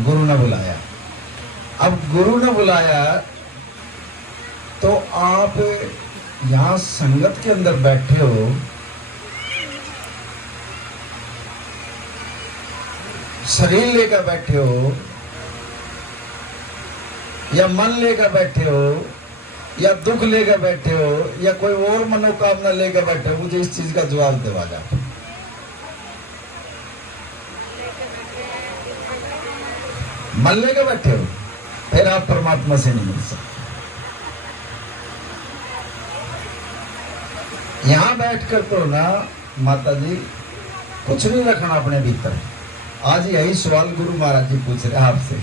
गुरु ने बुलाया। अब गुरु ने बुलाया तो आप यहां संगत के अंदर बैठे हो, शरीर लेकर बैठे हो या मन लेकर बैठे हो या दुख लेकर बैठे हो या कोई और मनोकामना लेकर बैठे हो, मुझे इस चीज का जवाब दिवा जाए। मन लेकर बैठे हो, फिर आप परमात्मा से नहीं मिल सकते। यहां बैठकर तो ना माता जी कुछ नहीं रखना अपने भीतर। आज यही सवाल गुरु महाराज जी पूछ रहे आपसे।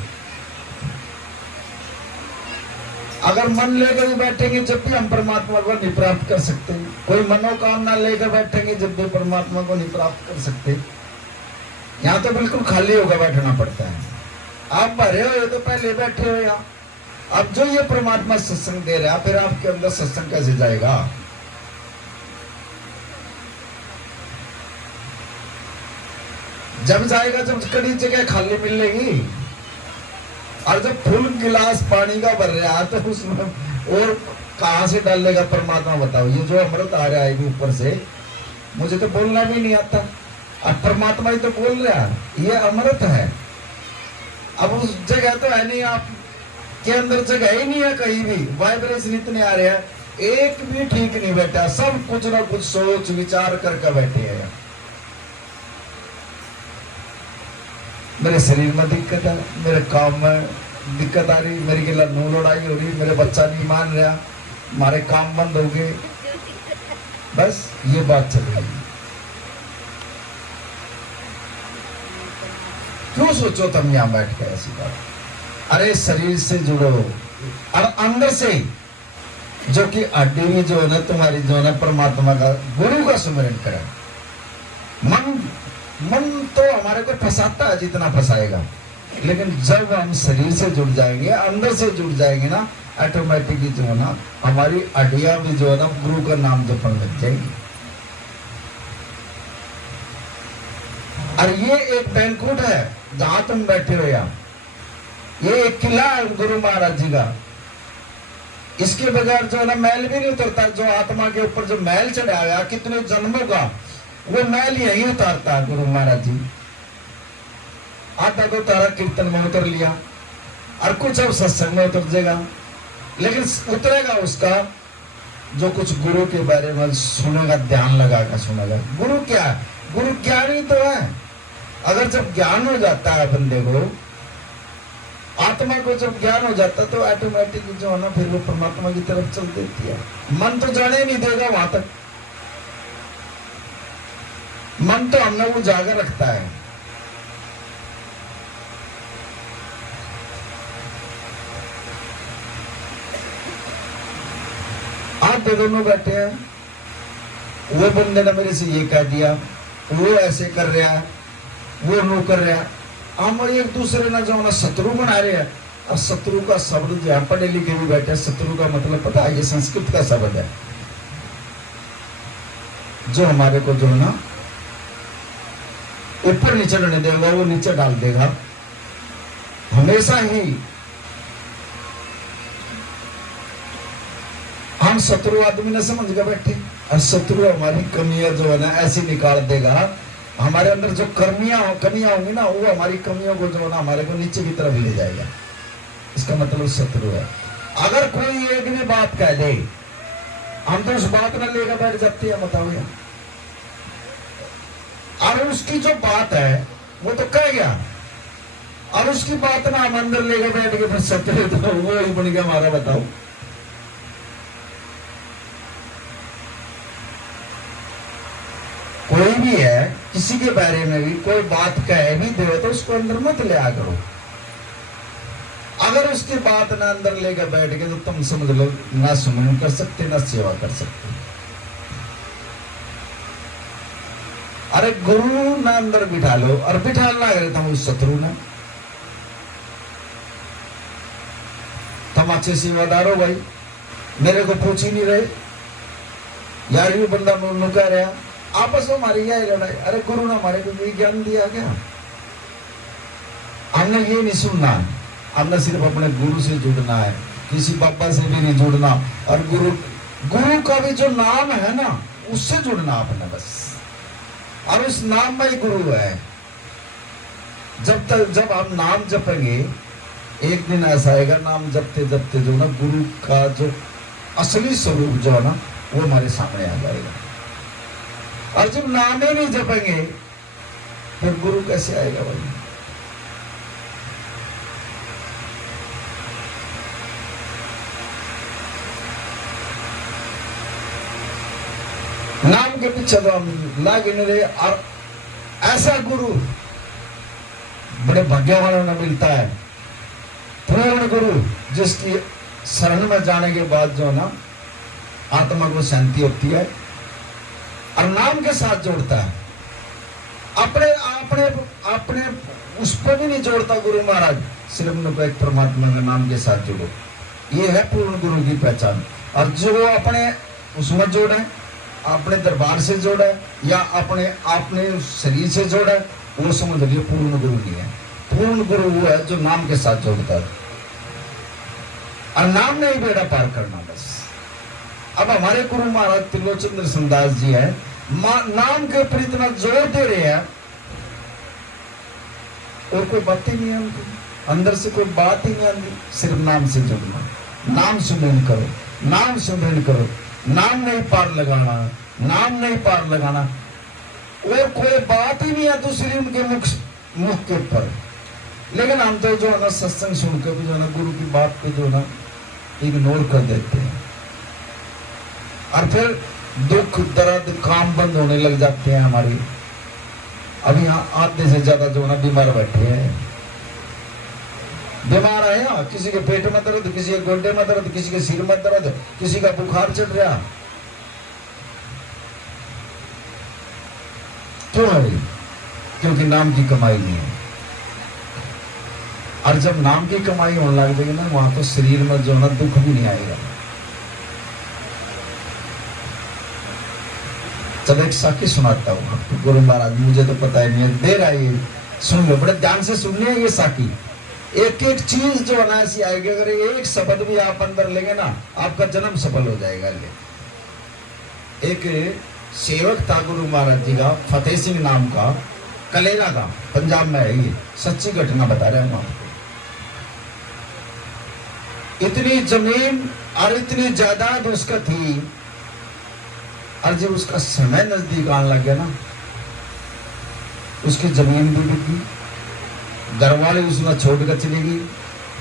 अगर मन लेकर भी बैठेंगे जब भी हम परमात्मा को नहीं प्राप्त कर सकते, कोई मनोकामना लेकर बैठेंगे जब भी परमात्मा को नहीं प्राप्त कर सकते। यहाँ तो बिल्कुल खाली होकर बैठना पड़ता है। आप भरे हो तो पहले बैठे हो यहाँ। अब जो ये परमात्मा सत्संग दे रहा है, फिर आपके अंदर सत्संग कैसे जाएगा? जब जाएगा जब कड़ी जगह खाली मिलेगी, और जब फुल गिलास पानी का भर रहा है तो उसमें और कहां से डालेगा परमात्मा? बताओ। ये जो अमृत आ रहा है ऊपर से, मुझे तो बोलना भी नहीं आता, अब परमात्मा ही तो बोल रहा है, ये अमृत है। अब उस जगह तो है नहीं, आप के अंदर जगह ही नहीं है कहीं भी। वाइब्रेशन इतने आ रहे हैं, एक भी ठीक नहीं बैठा, सब कुछ ना कुछ सोच विचार करके बैठे हैं। मेरे शरीर में दिक्कत है, मेरे काम में दिक्कत आ रही, मेरी गिला नो लड़ाई हो रही, मेरे बच्चा नहीं मान रहा, हमारे काम बंद हो गए, बस ये बात चल रही है। क्यों सोचो तुम यहां बैठ के ऐसी बात? अरे शरीर से जुड़ो और अंदर से, जो कि हड्डी में जो है ना तुम्हारी, जो है ना परमात्मा का, गुरु का सुमिरन करें। मन तो हमारे को फंसाता है जितना फंसाएगा, लेकिन जब हम शरीर से जुड़ जाएंगे, अंदर से जुड़ जाएंगे ना, ऑटोमेटिकली जो है ना हमारी हड्डियां भी जो है ना गुरु का नाम जपने लग जाएंगी। और ये एक बैंकुट है जहां तुम बैठे हो यहाँ, ये एक किला है गुरु महाराज जी का। इसके बगैर जो है ना मैल भी नहीं उतरता। जो आत्मा के ऊपर जो मैल चढ़ा हुआ कितने जन्मों का, वो मैल यही उतारता है गुरु महाराज जी। आधा तो तारा कीर्तन में उतर लिया और कुछ अब सत्संग में उतर जाएगा, लेकिन उतरेगा उसका जो कुछ गुरु के बारे में सुनेगा, ध्यान लगाकर सुनेगा। गुरु क्या है? गुरु ज्ञान ही तो है। अगर जब ज्ञान हो जाता है बंदे को, आत्मा को जब ज्ञान हो जाता है, तो ऑटोमेटिक जो है ना फिर वो परमात्मा की तरफ चल देती है। मन तो जाने नहीं देगा वहां तक। मन तो हमने वो जागर रखता है। आप दोनों बैठे हैं, वो बंदे ने मेरे से ये कह दिया, वो ऐसे कर रहा है, वो नो कर रहा है। हम एक दूसरे ना जो ना शत्रु बना रहे हैं। और शत्रु का शब्द जो है, पढ़े लिखे भी बैठे, शत्रु का मतलब पता है? ये संस्कृत का शब्द है जो हमारे को जो ना ऊपर नीचे नहीं देगा, वो नीचे डाल देगा हमेशा ही। हम शत्रु आदमी ने समझ के बैठे, और शत्रु हमारी कमियां जो है ना ऐसी निकाल देगा। हमारे अंदर जो कमियां होंगी ना, वो हमारी कमियों को जो है ना हमारे को नीचे की तरफ ले जाएगा। इसका मतलब शत्रु है। अगर कोई एक भी बात कह दे, हम तो उस बात में लेकर बैठ जाते हैं। बताओ यार, और उसकी जो बात है वो तो कह गया, और उसकी बात ना हम अंदर लेकर बैठ के फिर शत्रु तो वो ही बन गया हमारा। बताओ, कोई भी है, किसी के बारे में भी कोई बात कह भी दे तो उसको अंदर मत ले आ करो। अगर उसकी बात ना अंदर लेकर बैठ के, तो तुम समझ लो ना सुमन कर सकते ना सेवा कर सकते। अरे गुरु ना अंदर बिठा लो, और बिठाना है तुम उस शत्रु ने। तुम अच्छे सेवादार हो भाई, मेरे को पूछ ही नहीं रहे यार, ये बंदा नो कह रहा, आपस में हमारी यही लड़ाई। अरे गुरु ने हमारे को ये ज्ञान दिया क्या? हमने ये नहीं सुनना, हमने सिर्फ अपने गुरु से जुड़ना है, किसी बाबा से भी नहीं जुड़ना। और गुरु का भी जो नाम है ना, उससे जुड़ना आपने बस, और उस नाम में ही गुरु है। जब हम नाम जपेंगे, एक दिन ऐसा आएगा नाम जपते जपते जो ना गुरु का जो असली स्वरूप जो है ना, वो हमारे सामने आ जाएगा। और जब नाम ही नहीं जपेंगे फिर गुरु कैसे आएगा भाई? नाम के पीछे तो हम लागे नहीं रहे। और ऐसा गुरु बड़े भाग्य वालों ने मिलता है, पूर्ण गुरु, जिसकी शरण में जाने के बाद जो ना आत्मा को शांति होती है और नाम के साथ जोड़ता है। अपने अपने अपने उस पर भी नहीं जोड़ता गुरु महाराज, सिर्फ उनको एक परमात्मा के नाम के साथ जोड़ो, ये है पूर्ण गुरु की पहचान। और जो अपने उसमें जोड़े, अपने दरबार से जोड़ा या अपने शरीर से जोड़ा, वो समझ लीजिए पूर्ण गुरु नहीं है। पूर्ण गुरु वो है जो नाम के साथ जोड़ता है, और नाम ने ही बेड़ा पार करना बस। अब हमारे गुरु महाराज त्रिलोचन नरसिंहदास जी है, नाम के ऊपर इतना जोर दे रहे हैं, और कोई बात ही नहीं है उनकी, अंदर से कोई बात ही नहीं आती, सिर्फ नाम से जुड़ना, नाम सुमिरन करो, नाम सुमिरन करो, नाम नहीं पार लगाना, नाम नहीं पार लगाना, और कोई बात ही नहीं है दूसरी उनके मुख के ऊपर। लेकिन हम तो जो है ना सत्संग सुन के भी जो है ना गुरु की बात पे जो है ना इग्नोर कर देते हैं, और फिर दुख दर्द काम बंद होने लग जाते हैं हमारी। अब यहाँ आधे से ज्यादा जो है ना बीमार बैठे हैं, बीमार है यहाँ, किसी के पेट में दर्द, किसी के गोड्डे में दर्द, किसी के सिर में दर्द, किसी का बुखार चढ़ रहा। क्यों है? क्योंकि नाम की कमाई नहीं है। और जब नाम की कमाई होने लग जाएगी ना, वहां तो शरीर में जो ना दुख भी नहीं आएगा। चलो एक साखी सुनाता हूँ आपको, गुरु महाराज, मुझे तो पता ही नहीं है, देर आई, सुन लो, बड़े ध्यान से सुनने ये साखी। एक एक चीज जो है ना ऐसी आएगी, अगर एक शब्द भी आप अंदर लेंगे ना, आपका जन्म सफल हो जाएगा। एक सेवक था गुरु महाराज जी का, फतेह सिंह नाम का, कलेरा का, पंजाब में है, ये सच्ची घटना बता रहे हैं आपको। इतनी जमीन और इतनी जायदाद उसका थी, और जब उसका समय नजदीक आने लग गया ना, उसकी जमीन भी बिक गई, घरवाली उसने छोड़ कर चली गई,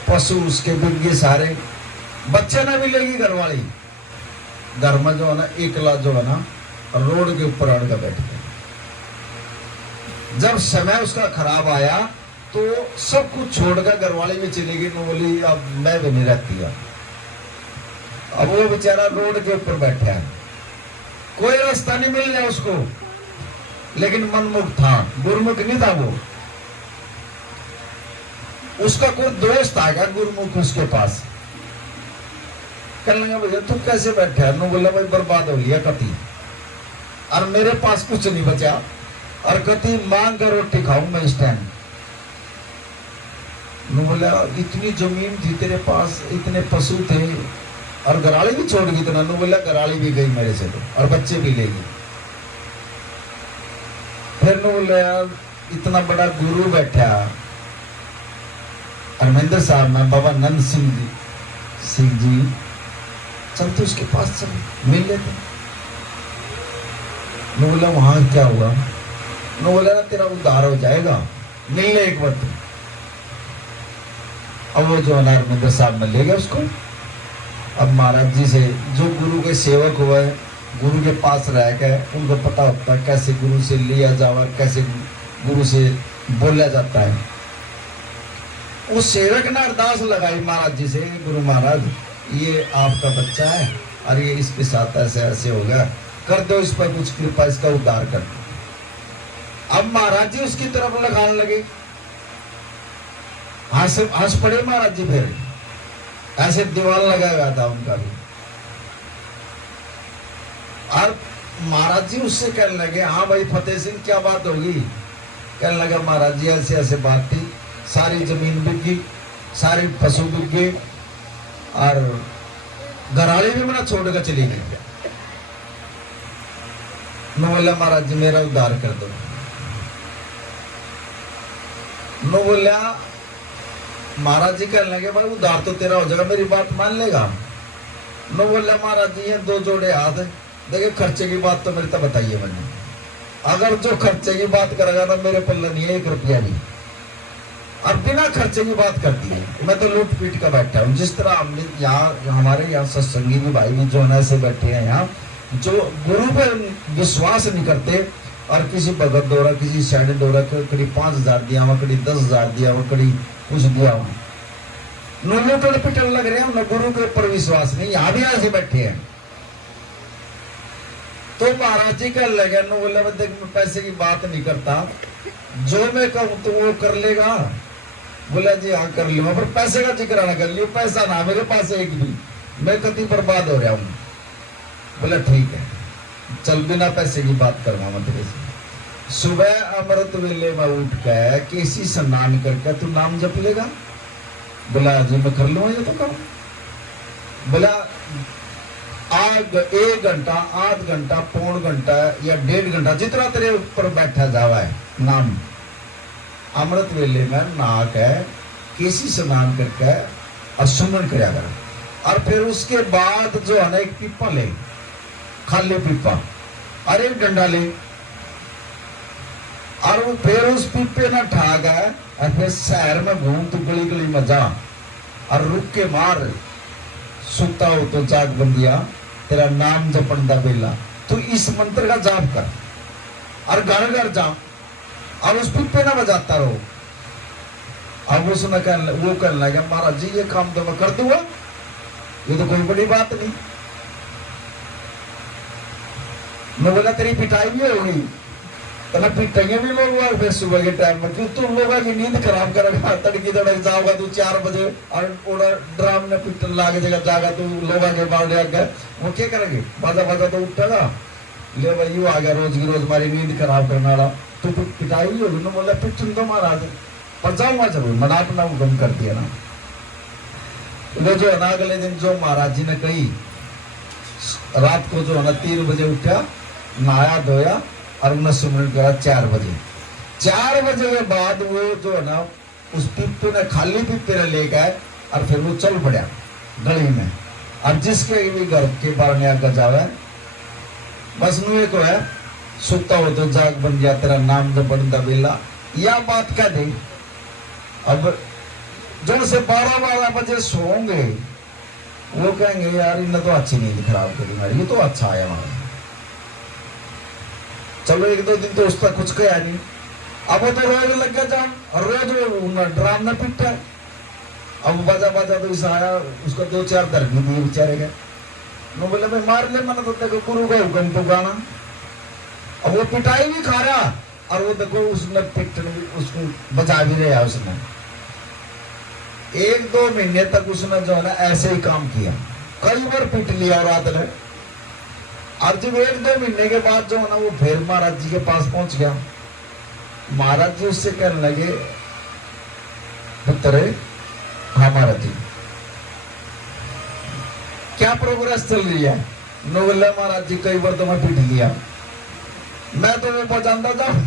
पशु उसके बिक गए सारे, बच्चे ना मिलेगी घरवाली, घर में जो है ना एकला जो है ना रोड के ऊपर अड़ कर बैठ गया। जब समय उसका खराब आया तो सब कुछ छोड़कर घरवाली में चली गई, बोली अब मैं भी नहीं रहती है। अब वो बेचारा रोड के ऊपर बैठा है, कोई रास्ता नहीं मिल रहा उसको, लेकिन मनमुख था, गुरुमुख नहीं था वो। उसका कोई दोस्त आ गया गुरुमुख उसके पास, कहने लगा भैया तू कैसे बैठा है? बोला भाई बर्बाद हो लिया कति, और मेरे पास कुछ नहीं बचा, और कति मांग कर रोटी खाऊं मैं इस टाइम। बोला इतनी जमीन थी तेरे पास, इतने पशु थे, और घराली भी छोड़ गई। तो बोला घराली भी गई मेरे से, और बच्चे भी ले गई। फिर बोला यार इतना बड़ा गुरु बैठा, हरमिंदर साहब में बाबा नंद सिंह जी, चल तो उसके पास चल मिल लेते। बोला वहां क्या हुआ? बोला तेरा उद्धार हो जाएगा, मिल ले एक बार। अब वो जो हरमिंदर साहब में ले गया उसको। अब महाराज जी से जो गुरु के सेवक हुए, गुरु के पास रह गए, उनको पता होता है कैसे गुरु से लिया जावा, कैसे गुरु से बोला जाता है। उस सेवक ने अरदास लगाई महाराज जी से, गुरु महाराज ये आपका बच्चा है और ये इसके साथ ऐसे ऐसे हो गया, कर दो इस पर कुछ कृपा, इसका उद्धार कर दो। अब महाराज जी उसकी तरफ लगाने लगे, हंस पड़े महाराज जी, फिर ऐसे दीवार लगा हुआ था उनका भी। और महाराज जी उससे कहने लगे हाँ भाई फतेह सिंह क्या बात होगी? कहने लगा महाराज जी ऐसे ऐसे बात थी, सारी जमीन बिक गई, सारी पशु बिक गए, और घराली भी मना छोड़ कर चली गई। नो बोला महाराज जी मेरा उद्धार कर दो। नो बोला महाराज जी कहने लगे भाई उद्धार तो तेरा हो जाएगा, मेरी बात मान लेगा? नो बोला महाराज जी ये दो जोड़े हाथ देखिए, खर्चे की बात तो मेरे तो बताइए मैंने, अगर जो खर्चे की बात करेगा ना मेरे पल्ले नहीं है 1 रुपया भी, और बिना खर्चे की बात करती है। मैं तो लूट पीट कर बैठा हूँ। जिस तरह हमने यहाँ हमारे यहाँ सत्संगी भी भाई भी जो है ऐसे बैठे हैं यहाँ, जो गुरु पे विश्वास नहीं करते, और किसी भगत द्वारा किसी सैनिक द्वारा कड़ी 5,000 दिया हुआ, कड़ी 10,000 दिया हुआ, कड़ी कुछ दिया हुआ, नो लूटन पिटन लग रहे हैं, न गुरु के ऊपर विश्वास नहीं। यहाँ भी ऐसे बैठे हैं। तो महाराज जी कह लगे नो बोले देख मैं पैसे की बात नहीं करता, जो मैं कहूँ तो वो कर लेगा? बोला जी हाँ कर लो, पर पैसे का जिक्र ना कर लियो, पैसा ना मेरे पास एक भी, मैं कति बर्बाद हो रहा हूँ। बोला ठीक है चल बिना पैसे की बात करवा मैं तेरे से। सुबह अमृत वेले में उठ के किसी स्नान करके तू नाम जप लेगा? बोला जी मैं कर लूंगा ये तो करो। बोला आग 1 घंटा, आध घंटा, पौन घंटा या 1.5 घंटा जितना तेरे ऊपर बैठा जावा है नाम, अमृत वेले में नहा के किसी स्नान करके और सुमन कराया कर, और फिर उसके बाद जो है ना एक पीपा ले, खाली पीपा, और 1 डंडा ले, और वो फिर उस पीपे ना ठा गए, और फिर शहर में घूम तू गली गली में जा, और रुक के मार, सुता हो तो जाग बंदिया तेरा नाम जपन दा बेला, तू इस मंत्र का जाप कर, और घर घर जा, और उस पीपे ना बजाता रहो। अब उसने वो कहने लगा महाराज जी ये काम तो मैं कर दूंगा, ये तो कोई बड़ी बात नहीं। मैं बोला तेरी पिटाई भी हो गई, तो पिटाइया भी लोग फिर सुबह के टाइम में, क्यों तुम लोगों की नींद खराब करेगा, तड़की तड़क जाओगा तू 4 बजे, और ड्राम ने पिटन लागे जगह जागा तू लोग के बाल गए, वो क्या करेंगे? बाजा बाजा तो उठेगा, ले भाई यू आ गया रोज की रोज हमारी नींद खराब करने वाला, तो पिटाई भी होगी ना। बोला पिटन तो महाराज पर जाऊंगा जरूर, मना अपना हुक्म कर दिया ना। वो जो है ना अगले दिन जो महाराज जी ने कही, रात को जो है ना 3 बजे उठा, नहाया धोया और उन्हें सुमरन करा 4 बजे। 4 बजे के बाद वो जो है ना उस पीपे ने खाली पीपे ने ले गए, और फिर वो चल पड़ा गली में, और जिसके भी घर के बाहर ने आकर जावे बस नुए को है सुता हो तो जाग बन गया तेरा नाम जपन दा बेला, या बात कह दे। अब जब से 12 बजे सोंगे वो कहेंगे यार इन्हें तो अच्छी नींद खराब करी हमारी, ये तो अच्छा आया हमारा। चलो 1-2 दिन तो उसका कुछ कहा नहीं, अब वो तो रोज लग गया जान, और रोज ड्राम न पिटता है। अब बाजा बाजा तो इस आया, उसको 2-4 दर्द भी दिए बेचारे गए। मैं बोले भाई मार ले, मैंने तो देखो गुरु का हुक्म तो गाना। अब वो पिटाई भी खा रहा, और वो देखो उसने पिटन उसको बचा भी रहा उसने। 1-2 महीने तक उसने जो है ना ऐसे ही काम किया, कई बार पिट लिया रात ने। और जब 1-2 महीने के बाद जो है ना वो फिर महाराज जी के पास पहुंच गया। महाराज जी उससे कहने लगे पुत्र हाँ महाराज जी क्या प्रोग्रेस चल रही है? नो बोला महाराज जी कई बार तो मैं पिट लिया, मैं तो वो बजाता जाऊं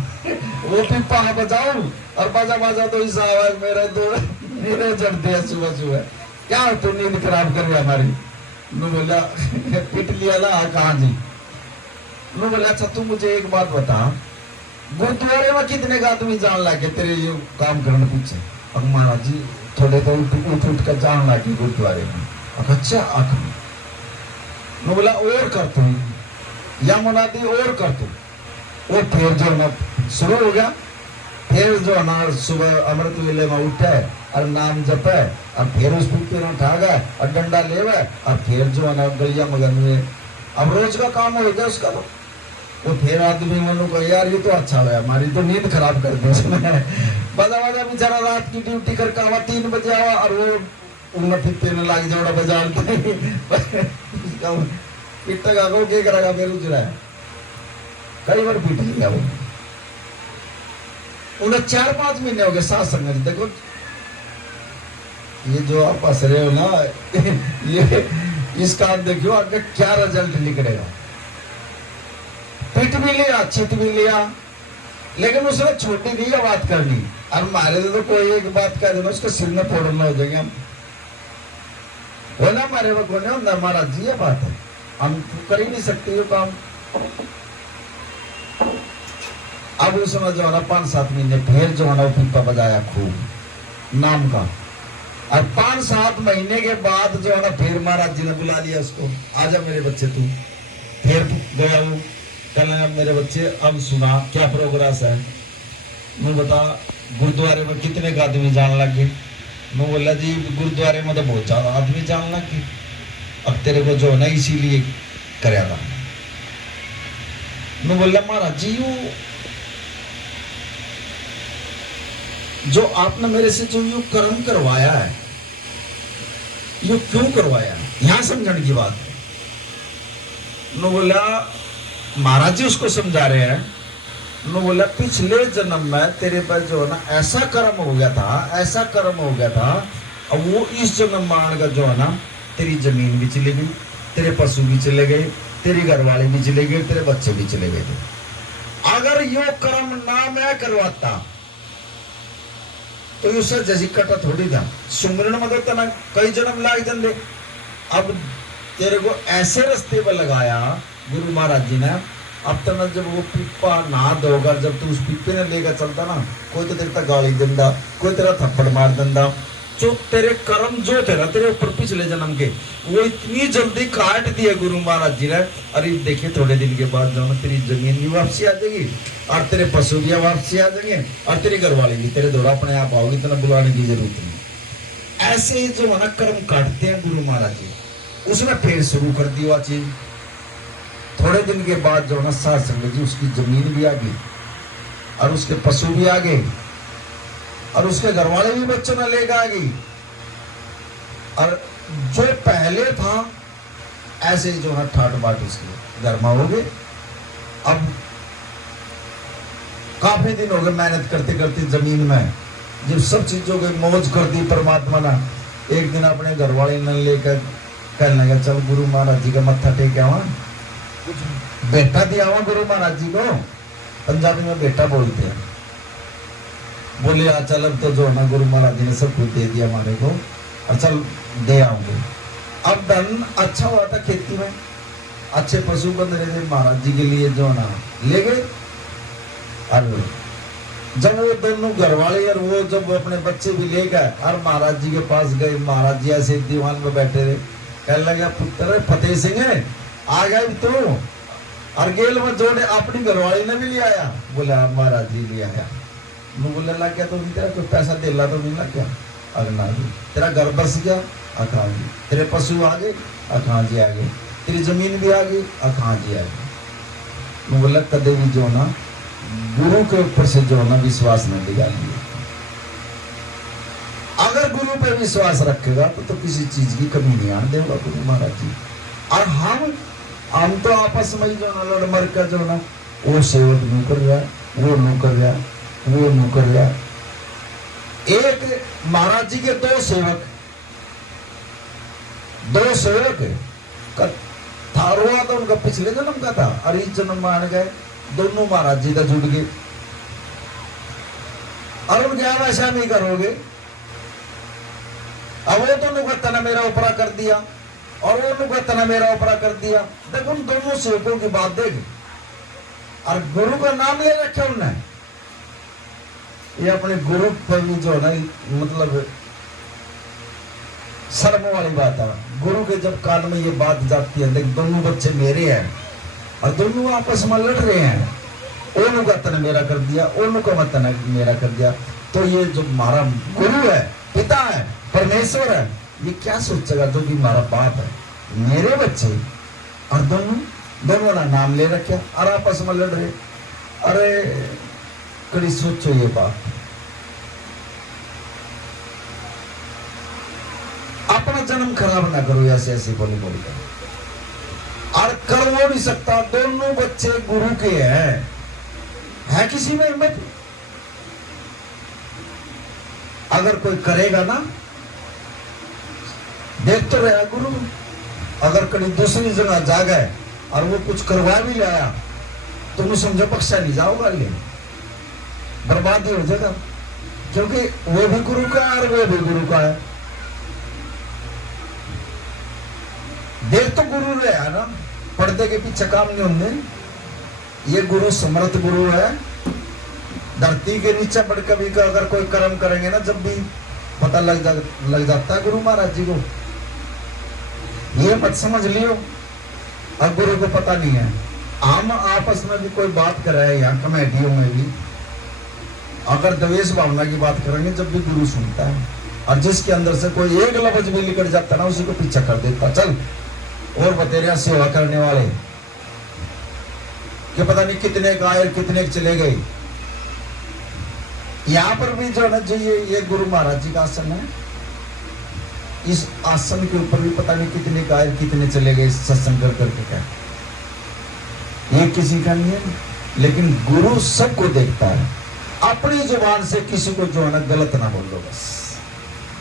वो पीपा बजाऊं, और बाजा बाजा तो इस आवाज मेरे जड़ते हैं सुबह सुबह, क्या तू नींद खराब कर रही हमारी? नो बोला पिट लिया ना कहा जी। नो बोला अच्छा तू मुझे एक बात बता, गुरुद्वारे में कितने का आदमी जान लगे तेरे ये काम करने पीछे? अब महाराज जी थोड़े तो उठ कर जान लगे गुरुद्वारे में। अच्छा आख नो बोला और कर तू, या मुनादी और कर तू। वो फिर जो ना शुरू हो गया, फिर जो ना सुबह अमृत वेले में उठे और नाम जपे, और फिर उस पीपे में उठा गए और डंडा ले गए, और फिर जो है ना गलिया मगन में अब रोज का काम हो गया उसका। तो वो फिर आदमी मनु को यार ये तो अच्छा हुआ, हमारी तो नींद खराब कर दी उसने। बाजा बाजा बेचारा रात की ड्यूटी करके आवा 3 बजे आवा, और वो उन्हें पीपे में लाग जाओ बजा पिट्टा का क्या करेगा? फिर उजरा है कई बार पीट लिया वो। उन्हें 4-5 महीने हो गए साथ संगत। देखो ये जो आप हंस रहे हो ना ये इसका आप देखियो आगे क्या रिजल्ट निकलेगा। पिट भी लिया, चित भी लिया, लेकिन उसने छोटी नहीं है बात करनी। और हमारे तो कोई एक बात कह देना उसके सिर में फोड़ना हो जाएंगे हम। वो ना हमारे वो कोने होता हमारा जी है बात है, हम कर ही नहीं सकते ये काम। अब उसमें जो है ना 5-7 महीने फिर जो है ना पीपा बजाया खूब नाम का। और 5-7 महीने के बाद जो है ना फिर महाराज जी ने बुला लिया उसको, आजा मेरे बच्चे तू। फिर गया वो, कहने मेरे बच्चे अब सुना क्या प्रोग्रेस है। मैं बता गुरुद्वारे में कितने का आदमी जान लग गए। मैं बोला जी गुरुद्वारे में तो बहुत ज्यादा आदमी जान लग गए, अब तेरे को जो है ना इसीलिए कराया था। मैं बोला महाराज जी जो आपने मेरे से जो यू कर्म करवाया है ये क्यों करवाया, यहां समझने की बात है। मैं बोला महाराज जी उसको समझा रहे हैं। मैं बोला पिछले जन्म में तेरे पर जो है ना ऐसा कर्म हो गया था, ऐसा कर्म हो गया था, अब वो इस जन्म मान का जो है ना तेरी जमीन भी चली गई, तेरे पशु भी चले गए, तेरी घरवाले भी चले गए, तेरे बच्चे भी चले गए थे। अगर यो कर्म ना मैं करवाता तो उससे जैसी कटा थोड़ी था सुमरण मदद तना कई जन्म लाग दे। अब तेरे को ऐसे रास्ते पर लगाया गुरु महाराज जी ने। अब तो ना जब वो पीपा ना दोगा, जब तू उस पीपे ने लेकर चलता ना, कोई तो तेरे तक गाली देंदा, कोई तेरा थप्पड़ मार देंदा। जो तेरे कर्म जो तेरा तेरे ऊपर पिछले जन्म के वो इतनी जल्दी काट दिए गुरु महाराज जी ने। अरे देखिए थोड़े दिन के बाद जो ना तेरी जमीन भी वापसी आ जाएगी और तेरे पशु भी वापसी आ जाएंगे और तेरी घरवाली भी तेरे दौरा अपने आप आओगी, इतना बुलाने की जरूरत नहीं। ऐसे ही जो है ना कर्म काटते हैं गुरु महाराज जी। उसने फिर शुरू कर दी वो चीज। थोड़े दिन के बाद जो ना सात संगत जी उसकी जमीन भी आ गई और उसके पशु भी आ गए और उसके घरवाले भी बच्चों ने लेकर आ गई। और जो पहले था ऐसे ही जो है ठाट बाट उसके घर में हो गए। अब काफी दिन हो गए मेहनत करते करते जमीन में, जब सब चीजों की मौज कर दी परमात्मा ने। एक दिन अपने घरवाले ने लेकर कहने लगा चल गुरु महाराज जी का मत्था टेक आवा, कुछ बेटा दिया हुआ गुरु महाराज जी को। पंजाबी में बेटा बोलते हैं। बोले चल अब तो जो ना गुरु महाराज जी ने सब कुछ दे दिया हमारे को और चल दे आऊंगे। अब धन अच्छा हुआ था खेती में, अच्छे पशु बंध रहे थे महाराज जी के लिए जो ना ले गए। और जब वो दोनों घरवाले और वो जब अपने बच्चे भी ले गए और महाराज जी के पास गए, महाराज जी ऐसे दीवान में बैठे रहे। कहने लगा पुत्र फतेह सिंह आ गए तू, और गेल में जोड़े अपनी घरवाली ने भी ले आया। बोला महाराज जी ले आया। मैं बोले लग गया तो तेरा कोई पैसा दिला तो नहीं लग गया। अरे ना जी। तेरा घर बस गया, अखा जी। तेरे पशु आ गए, अखा जी आ गए। तेरी जमीन भी आ गई, अखा जी आ गई। मैं बोला कदे भी जो ना गुरु के ऊपर से जो ना विश्वास न निकालिए। अगर गुरु पे विश्वास रखेगा तो किसी चीज की कमी नहीं आने देगा गुरु महाराज जी। और हम तो आपस में जो ना लड़ मर कर जो ना वो सेवक नहीं कर रहा, वो नहीं कर रहा, वो नहीं कर रहा। एक महाराज जी के दो सेवक थारुआ तो उनका पिछले जन्म का था और इस जन्म मान गए दोनों महाराज जी का जुड़ गए। और उनके आप ऐसा नहीं करोगे, अब वो तो नुकता ने मेरा ऊपरा कर दिया और वो नुकता ने मेरा ऊपरा कर दिया। देखो उन दोनों सेवकों की बात देख, और गुरु का नाम ले रखे उनने। ये अपने गुरु पर भी जो है मतलब शर्म वाली बात है। गुरु के जब कान में ये बात जाती है, देख दोनों बच्चे मेरे हैं और दोनों आपस में लड़ रहे हैं, ओनू का तने मेरा कर दिया, ओनू का मत तने मेरा कर दिया। तो ये जो हमारा गुरु है, पिता है, परमेश्वर है, ये क्या सोचेगा जो कि हमारा बाप है, मेरे बच्चे और दोनों ना नाम ले रखे और आपस में लड़ रहे। अरे कड़ी सोचो ये बात। अपना जन्म खराब ना करो ऐसे ऐसे बोली बोली कर। और कर वो नहीं सकता, दोनों बच्चे गुरु के हैं। है किसी में हिम्मत? अगर कोई करेगा ना, देख तो रहा गुरु, अगर कहीं दूसरी जगह जा गए और वो कुछ करवा भी लाया तो तुम समझो पक्षा नहीं जाओगा, ले बर्बादी हो जाएगा, क्योंकि वो भी गुरु का है और वो भी गुरु का है। देख तो गुरु रहा ना, पर्दे के पीछे काम नहीं होने। ये गुरु समर्थ गुरु है, धरती के नीचे बढ़ कभी का अगर कोई कर्म करेंगे ना, जब भी पता लग जाता है गुरु महाराज जी को। ये मत समझ लियो अब गुरु को पता नहीं है। हम आपस में भी कोई बात कर रहे हैं यहाँ कमेटियों में भी, अगर द्वेष भावना की बात करेंगे जब भी गुरु सुनता है, और जिसके अंदर से कोई एक लफ्ज भी निकल जाता ना, उसी को पीछा कर देता, चल और बतेरिया सेवा करने वाले कि पता नहीं कितने गाय कितने चले गए। यहाँ पर भी जो है ये गुरु महाराज जी का आसन है, इस आसन के ऊपर भी पता नहीं कितने गाय कितने चले गए सत्संग कर करके। क्या ये किसी का नहीं है, लेकिन गुरु सबको देखता है। अपनी जुबान से किसी को जो है ना गलत ना बोलो, बस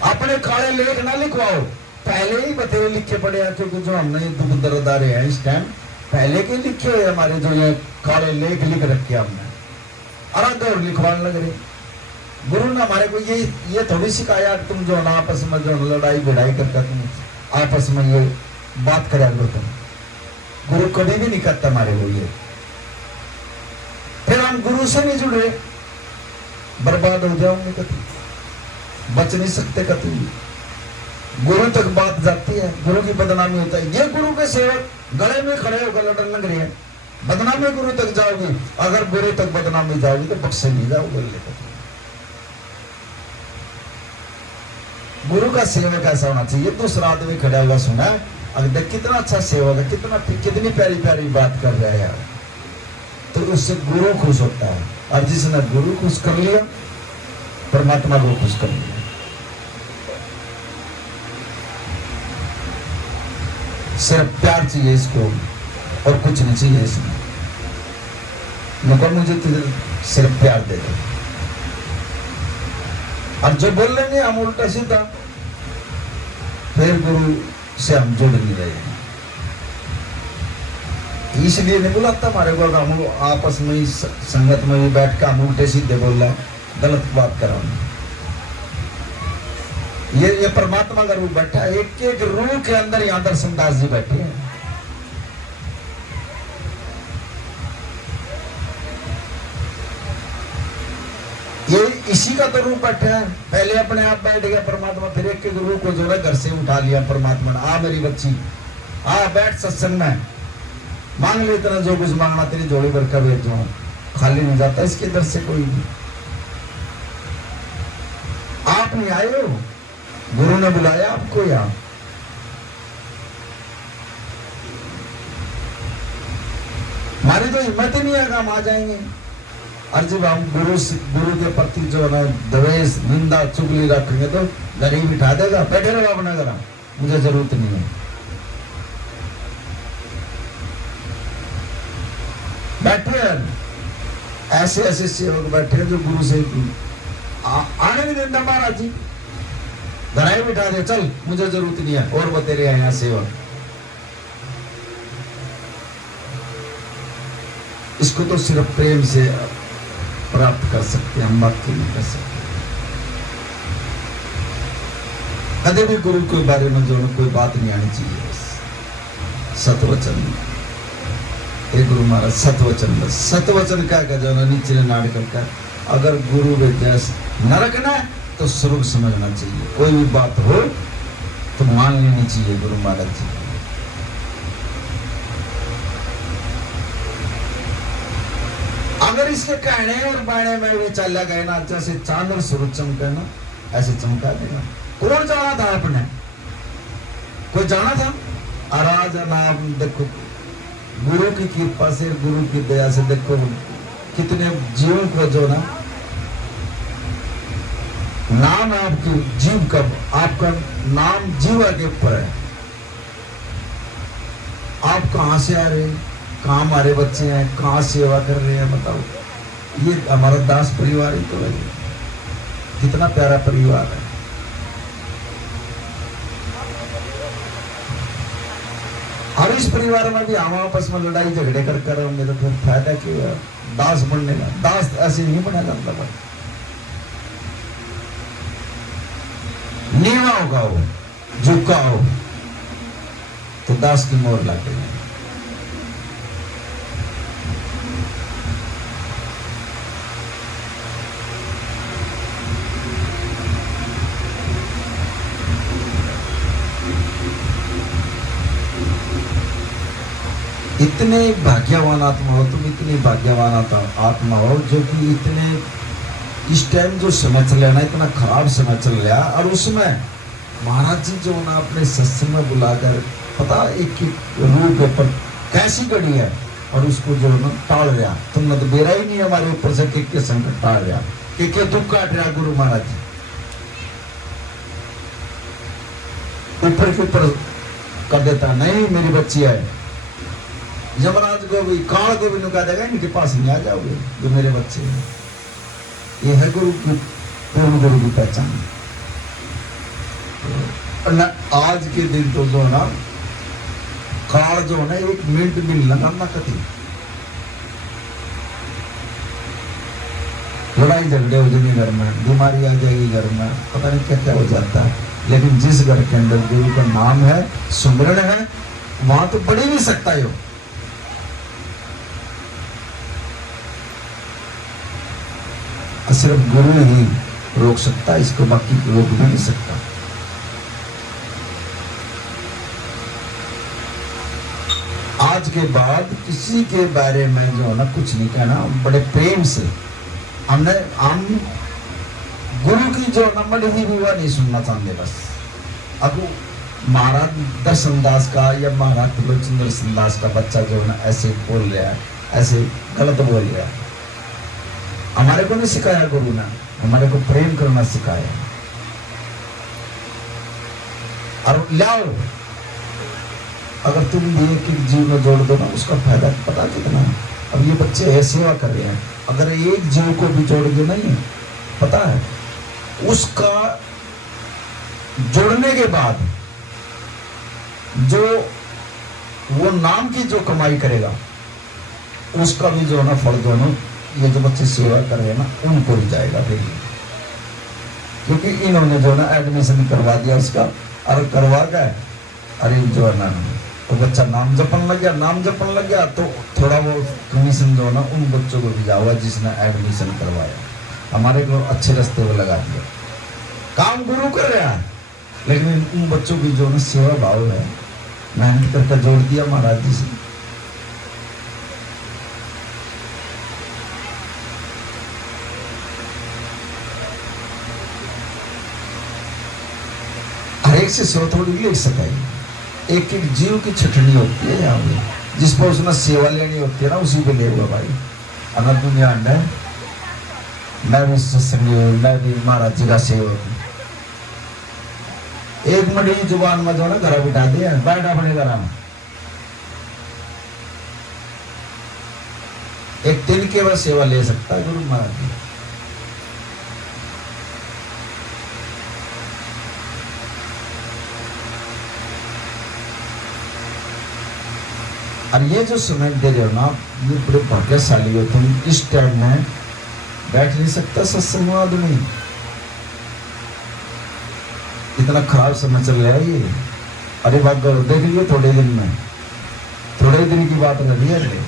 अपने काले लेख ना लिखवाओ, पहले ही बतेरे लिखे पड़े हैं, क्योंकि जो हमने ये दुख दर्द आ रहे हैं इस टाइम पहले के लिखे हुए हमारे जो ये काले लेख लिख रखे हमने, अलग और लिखवाने लग रहे। गुरु ने हमारे को ये थोड़ी सिखाया तुम जो ना आपस में जो लड़ाई भिड़ाई करके तुम आपस में ये बात करा लो, तुम गुरु कभी भी नहीं करता हमारे को ये। फिर हम गुरु से नहीं जुड़े, बर्बाद हो जाओगे, कभी बच नहीं सकते कभी। गुरु तक बात जाती है, गुरु की बदनामी होता है। ये गुरु के सेवक गले में खड़े होकर लड़ने लग रहे हैं, बदनामी गुरु तक जाओगी। अगर गुरु तक बदनामी जाओगी तो बख्शे नहीं जाओगे। गुरु का सेवक ऐसा होना चाहिए। दूसरा आदमी खड़ा हुआ सुना, अगर देख कितना अच्छा सेवक है, कितनी प्यारी प्यारी बात कर रहा है यार, तो उससे गुरु खुश होता है। और जिसने गुरु खुश कर लिया, परमात्मा को खुश कर लिया। सिर्फ प्यार चाहिए इसको और कुछ नहीं चाहिए इसमें। मुझे तुझे सिर्फ प्यार दे दो, और जो बोल लेंगे हम उल्टा सीधा, फिर गुरु से हम जुड़ नहीं रहे। इसलिए नहीं बुलाता हमारे को, हम आपस में संगत में भी बैठ कर हम उल्टे सीधे बोल रहे, गलत बात कर रहा। ये परमात्मा का रूप बैठा है, एक एक रूह के अंदर यहां दर्शनदास जी बैठे हैं। ये इसी का तो रूप बैठा है। पहले अपने आप बैठ गया परमात्मा, फिर एक एक रूह को जो है घर से उठा लिया परमात्मा ने। आ मेरी बच्ची, आ बैठ सत्संग में, मांग ले इतना जो कुछ मांगना, तेरी झोली भर का भेज दूं। खाली नहीं जाता इसके दर से कोई भी। आप नहीं आए हो, गुरु ने बुलाया आपको यहाँ। हमारी तो हिम्मत ही नहीं है, हम आ जाएंगे। और जब हम गुरु के प्रति जो है द्वेष निंदा चुगली रखेंगे तो घर ही बिठा देगा, बैठे रहो अपना घर, मुझे जरूरत नहीं है। बैठे ऐसे ऐसे सेवक बैठे जो गुरु से आने नहीं देता महाराज जी, घर ही बिठा दे, चल मुझे जरूरत नहीं है, और बतेरे यहाँ सेवक। इसको तो सिर्फ प्रेम से प्राप्त कर सकते हैं, हम बाकी नहीं कर सकते। कदे भी गुरु के बारे में जो कोई बात नहीं आनी चाहिए। बस सतवचन, एक गुरु महाराज सतवचन, बस सतवचन क्या जो नीचे नाड़ करके, अगर गुरु विद्यास नरक ना तो स्वर्ग समझना चाहिए। कोई भी बात हो तो मान लेनी चाहिए गुरु महाराज जी। अगर इसके कहने और बाणे में भी चला गए ना, जैसे चांद और सूरज चमके ना, ऐसे चमका देगा। कौन जाना था आपने, कोई जाना था? आराज नाम देखो, गुरु की कृपा से, गुरु की दया से देखो कितने जीवों को जो ना नाम आपकी जीव का, आपका नाम जीवा के ऊपर है। आप कहां से आ रहे हैं, कहाँ हमारे बच्चे हैं, कहाँ सेवा कर रहे हैं, बताओ। ये हमारा दास परिवार ही तो है। कितना प्यारा परिवार है। और इस परिवार में भी हम आपस में लड़ाई झगड़े कर कर होंगे तो फिर फायदा क्यों है? दास बनने का, दास ऐसे नहीं बना जाता भाई। नीवा होगा वो, झुका हो तो दास की मोहर लगेगी। इतने भाग्यवान आत्मा हो तुम, इतनी भाग्यवान आत्मा हो जो कि इतने इस टाइम जो समय चल रहा है ना, इतना खराब समय चल रहा है, और उसमें महाराज जी जो ना अपने सत्संग में बुलाकर पता एक रूप पर कैसी गड़ी है और उसको जो ना टाल रहा। तुमने तो बेरा ही नहीं हमारे ऊपर से के संकट टाल रहा, के दुख काट रहा गुरु महाराज जी। ऊपर के ऊपर कर देता, नहीं मेरी बच्ची है, यमराज को भी काल को भी नुका देगा, इनके पास नहीं आ जाओगे जो मेरे बच्चे हैं। ये है गुरु की, पूर्ण गुरु की पहचान। न आज के दिन तो जो ना काल जो है एक मिनट भी लगाना कति लड़ाई झगड़े हो जाएंगे घर में, बीमारी आ जाएगी घर में, पता नहीं क्या क्या हो जाता है। लेकिन जिस घर के अंदर गुरु का नाम है, सुमरण है, वहां तो बढ़ ही नहीं सकता है। सिर्फ गुरु ही रोक सकता है इसको, बाकी रोक भी नहीं सकता। आज के बाद किसी के बारे में जो है ना कुछ नहीं कहना, बड़े प्रेम से हम गुरु की जो ना मड़ी ही विवाह नहीं सुनना चाहते बस। अब महाराज दर्शन दास का या महाराज त्रिलोचन दास का बच्चा जो है ना ऐसे बोल रहा है, ऐसे गलत बोल रहा है, हमारे को नहीं सिखाया गुरु ने, हमारे को प्रेम करना सिखाया। और लाओ अगर तुम भी एक एक जीव में जोड़ दो ना, उसका फायदा पता कितना है। अब ये बच्चे है सेवा कर रहे हैं, अगर एक जीव को भी जोड़ दो नहीं पता है उसका जोड़ने के बाद जो वो नाम की जो कमाई करेगा उसका भी जो ना फल दोनों ये जो बच्चे सेवा कर रहे हैं ना उनको ही जाएगा फिर, क्योंकि इन्होंने जो ना एडमिशन करवा दिया उसका, और करवा गए अरे जो है ना तो बच्चा नाम जपन लग गया तो थोड़ा वो कमीशन जो ना उन बच्चों को भी जाओगा जिसने एडमिशन करवाया। हमारे को अच्छे रास्ते में लगा दिया, काम गुरु कर रहा है, लेकिन उन बच्चों की जो ना सेवा भाव है, मेहनत करके जोड़ दिया महाराज जी से। हर एक से सेवा थोड़ी लिख सके, एक एक जीव की छटनी होती है यहाँ पे, जिस पर उसने सेवा लेनी होती है ना उसी पे ले हुआ भाई। अगर दुनिया अंडा मैं भी सत्संगी हूँ, मैं भी महाराज जी का सेवक हूँ, एक मड़ी जुबान में जो ना घर बिठा दिया, बैठा अपने घर में, एक दिन के बाद सेवा ले सकता है गुरु महाराज जी। और ये जो समय दे रहे हो ना, ये बड़े भाग्यशाली हो तुम। इस टाइम में बैठ नहीं सकता सत्संग आदमी, इतना खराब समय चल रहा है ये। अरे बात देख लियो थोड़े दिन में, थोड़े दिन की बात कर रही है,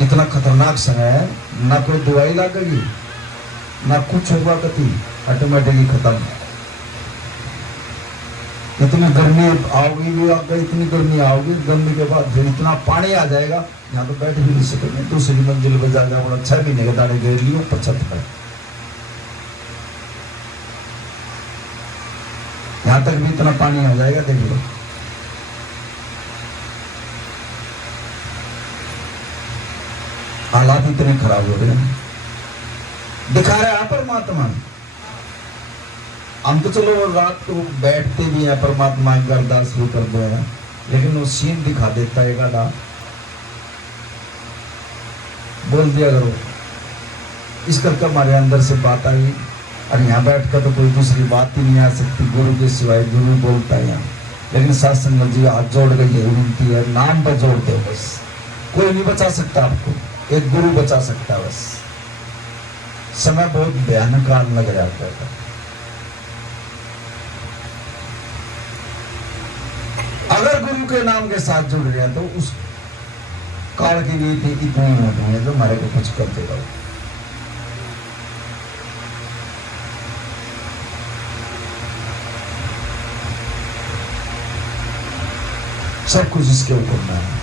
इतना खतरनाक समय है, ना कोई दवाई लगेगी ना कुछ होगा, कति ऑटोमेटिकली खत्म। इतनी गर्मी आओगी भी आगे, इतनी गर्मी आओगी, गर्मी के बाद फिर इतना पानी आ जाएगा, यहाँ तो बैठ भी नहीं सकेंगे। दूसरी मंजिल पर जाकर अपना 6 महीने के दाने घेर लियो 75, यहाँ तक भी इतना पानी आ जाएगा, देख लो। हालात इतने खराब हो रहे हैं, दिखा रहा है परमात्मा। हम तो चलो रात को बैठते भी हैं परमात्मा की अरदास शुरू कर दो है, लेकिन वो सीन दिखा देता है गादा, बोल दिया करो इस करके हमारे अंदर से बात आई, और यहाँ बैठ कर तो कोई दूसरी बात ही नहीं आ सकती, गुरु के सिवाय गुरु बोलता है यहाँ। लेकिन साथ संगत जी हाथ जोड़ गई यही विनती है, नाम पर जोड़ दो बस। कोई नहीं बचा सकता आपको, एक गुरु बचा सकता है बस। समय बहुत भयानक काल लग जाता है। अगर गुरु के नाम के साथ जुड़ गया तो उस काल की रीति इतनी होती है जो हमारे को कुछ कर देगा। सब कुछ इसके ऊपर में है,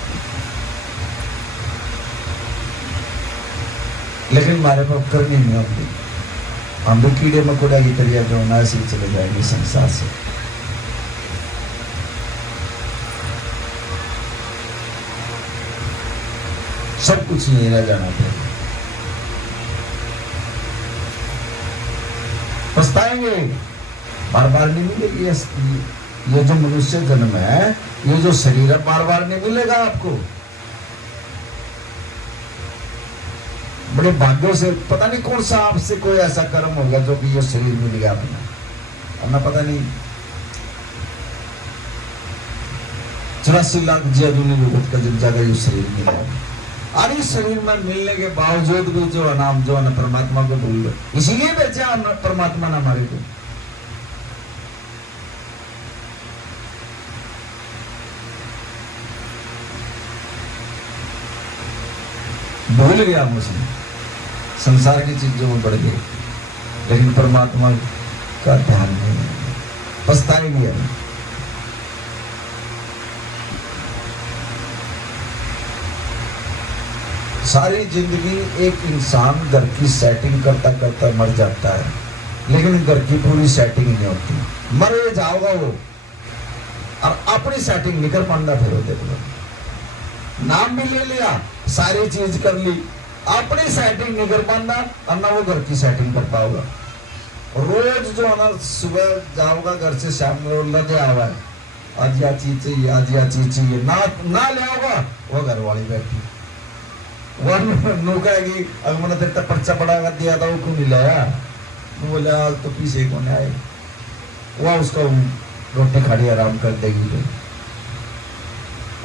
लेकिन हमारे पास करनी नहीं होती। हम भी कीड़े मकोड़ा की तरह जो ना ऐसे चले जाएंगे संसार से। सब कुछ यही रह जाना चाहिए, पछताएंगे, बार बार नहीं मिलेगी। ये जो मनुष्य जन्म है, ये जो शरीर है, बार बार नहीं मिलेगा आपको। बड़े भाग्यों से, पता नहीं कौन सा आपसे कोई ऐसा कर्म होगा जो कि ये शरीर मिल गया अपना, अपना पता नहीं 84 लाख जीवों का जब जाकर ये शरीर मिला। और इस शरीर में मिलने के बावजूद भी जो नाम जो है परमात्मा को भूल गए, इसीलिए बेचा परमात्मा ने हमारे को। भूल गया मुझे, संसार की चीजों में बढ़ गई, लेकिन परमात्मा का ध्यान नहीं, पछताए भी है। सारी जिंदगी एक इंसान घर की सेटिंग करता करता मर जाता है, लेकिन घर की पूरी सेटिंग नहीं होती। मरे जाओगा वो, और अपनी सेटिंग नहीं कर पाऊंगा। फिर वो देख लो, नाम भी ले लिया, सारी चीज कर ली, अपनी सेटिंग नहीं कर पाऊंगा, और ना वो घर की सेटिंग कर पाओगा। रोज जो है ना, सुबह जाओगा घर से, शाम में लगे आवा है, आज यह चीज चाहिए, आज यह चीज चाहिए, ना ले आओगा, वो घर वाली बैठी वन कहेगी, अगर मैंने तेरे पर्चा बढ़ा दिया था वो क्यों नहीं लाया, बोले आज तो पीछे कौन आए, वह उसको रोटी खाड़ी आराम कर देगी। तो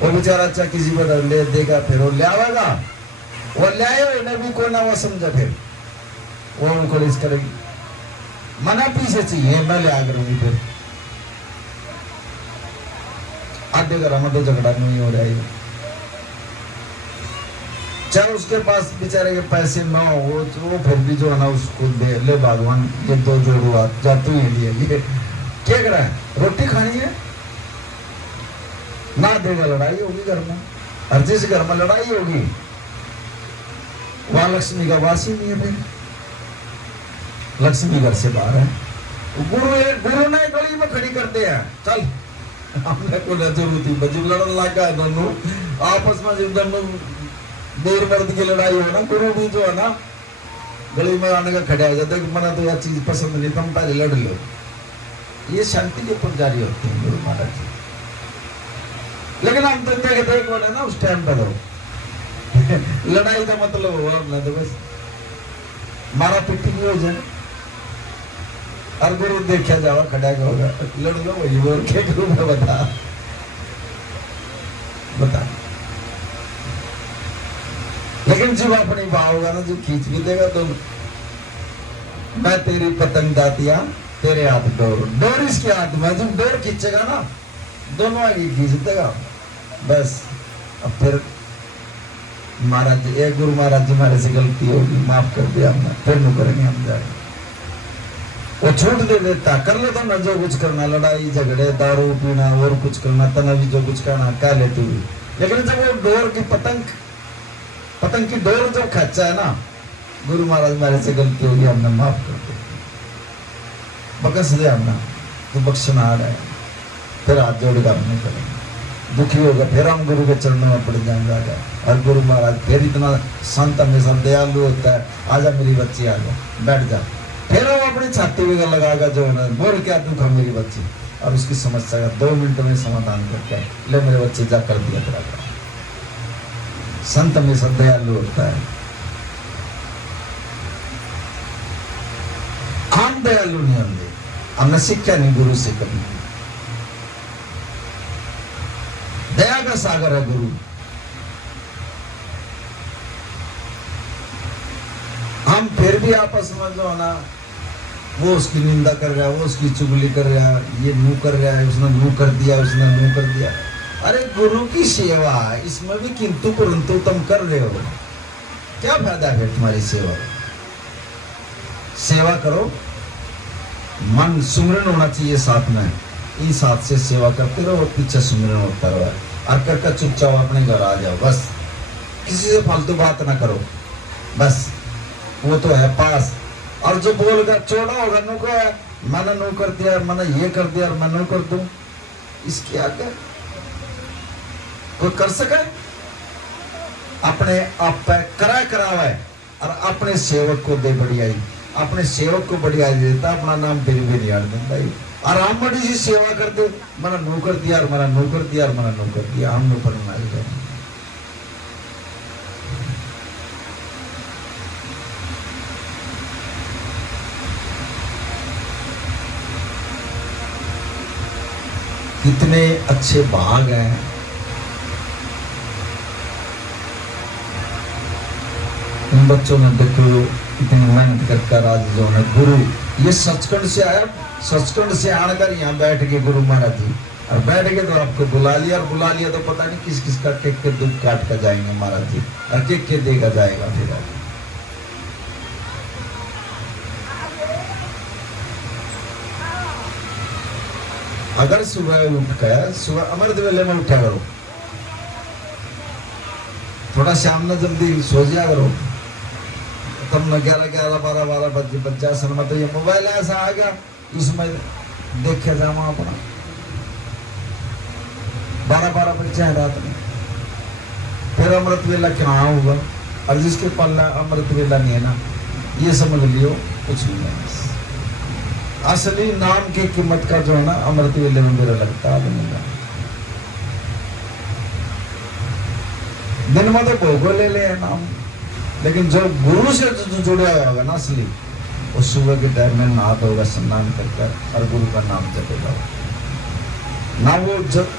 वो बेचारा अच्छा किसी को ले देगा, फिर वो ले आवेगा, वो ले आए ना भी कोई ना वो समझा, फिर वो उनको इस करेगी, मना पीछे चाहिए, मैं ले आ करूंगी। फिर आधे घर में तो झगड़ा नहीं हो रहा है, चाहे उसके पास बेचारे के पैसे ना हो, वो फिर भी जो है ना उसको दे ले, भगवान ये दो जोड़ो हाथ जा तू ही लिए, ये क्या कर रहा है, रोटी खानी है ना देगा, लड़ाई होगी घर में। हर जिस घर में लड़ाई होगी वहां लक्ष्मी का वास ही नहीं है, फिर लक्ष्मी घर से बाहर है। गुरु ने गली में खड़ी करते हैं, चल हमने को जरूरत ही बजू लड़न लगा है दोनों आपस में, जब दोनों देर मर्द की लड़ाई हो ना, गुरु भी जो है ना गली में आने का खड़ा हो जाता है कि मना तो यह चीज पसंद नहीं, तुम पहले लड़ लो। ये शांति के पुजारी होते हैं गुरु महाराज जी। लेकिन हम तो देखते एक बार है ना, उस टाइम पर लड़ाई का मतलब हुआ ना, तो बस मारा पिट्टी नहीं हो जाए, और गुरु देखा जाओ खड़ा होगा, लड़ लो वही, और क्या गुरु में बता। लेकिन जब अपनी भाव होगा ना, जो खींच भी देगा तो मैं तेरी पतंग दातिया तेरे हाथ डोर, डोर इसके हाथ में, जब डोर खींचेगा ना दोनों आगे खींच देगा बस। अब फिर महाराज जी, एक गुरु महाराज जी हमारे से गलती होगी, माफ कर दिया हमने, फिर नहीं करेंगे हम जाएंगे। वो छूट दे देता, कर ले तो ना जो कुछ करना, लड़ाई झगड़े दारू पीना और कुछ करना, तना भी जो कुछ करना कह लेती हुई। लेकिन जब वो डोर की पतंग की डोर जो खच्चा है ना, गुरु महाराज हमारे से गलती होगी, हमने माफ कर दिया, बकस दे हमने तो बख्शना आ रहा है। फिर हाथ जोड़ेगा, हमने करेंगे, दुखी होगा, फिर हम गुरु के चरणों में पड़ जाएंगे। और गुरु महाराज फिर इतना संत हमेशा दयालु होता है, आजा मेरी बच्ची आजा बैठ जा, फिर वो अपनी छाती में लगाएगा जो है ना, बोल क्या दुख है मेरी बच्ची, और उसकी समस्या का 2 मिनट में समाधान करके ले मेरे बच्चे जा कर दिया तेरा काम। संत हमेशा दयालु होता है। हम दयालु नहीं होंगे, हमने सीखा नहीं गुरु से कभी। दया का सागर है गुरु। हम फिर भी आपस में जो है ना, वो उसकी निंदा कर रहा है, वो उसकी चुगली कर रहा है, ये नू कर रहा है, उसने नू कर दिया, उसने नू कर दिया। अरे गुरु की सेवा, इसमें भी किंतु परंतु तुम कर रहे हो, क्या फायदा है तुम्हारी सेवा? सेवा करो, मन सुमरन होना चाहिए साथ में, इन साथ से सेवा करते रहो, पीछे सुमरन होता रहो, और कर चुपचाप अपने घर आ जाओ। बस किसी से फालतू बात ना करो, बस वो तो है पास। और जो बोलकर छोड़ा होगा नु को मैंने नु कर दिया, मैंने ये कर दिया और मैं नु कर दूं, इसकी आज्ञा कोई कर सके? अपने आप पे करावा है और अपने सेवक को दे बढ़ियाई, अपने सेवक को बढ़ियाई देता, अपना नाम फिर भी नहीं आड़ देता। और हम बड़ी सी सेवा कर दे, मैंने नु कर दिया और मैंने नु कर दिया और मैंने नु कर दिया, हम नु पर नहीं। कितने अच्छे भाग हैं। इन बच्चों ने देखो इतनी मेहनत करकर आज जो है गुरु, ये सचखंड से आया, सचखंड से आकर यहाँ बैठ के गुरु महाराज जी, और बैठ के तो आपको बुला लिया, और बुला लिया तो पता नहीं किस किस का केक के दुख काट कर जाएंगे महाराज जी, और केक के देगा जाएगा फिर। अगर सुबह उठ कर, सुबह अमृत वेले में उठा करो, थोड़ा शाम में जल्दी सो जाया करो, तब न 11 बजे समय तो ये मोबाइल ऐसा आ गया, इसमें देखे जाओ अपना 12 बज जाए रात में, फिर अमृत वेला क्या होगा? और जिसके पल्ला अमृत वेला नहीं है ना, ये समझ लियो कुछ भी नहीं। असली नाम की कीमत का जो है ना, अमृत वेले में मेरा लगता है दिन में तो भोगो ले ले नाम, लेकिन जो गुरु से जो जुड़ा हुआ होगा ना असली, वो सुबह के टाइम में नहा धोगा, स्नान कर और गुरु का नाम जपेगा। ना वो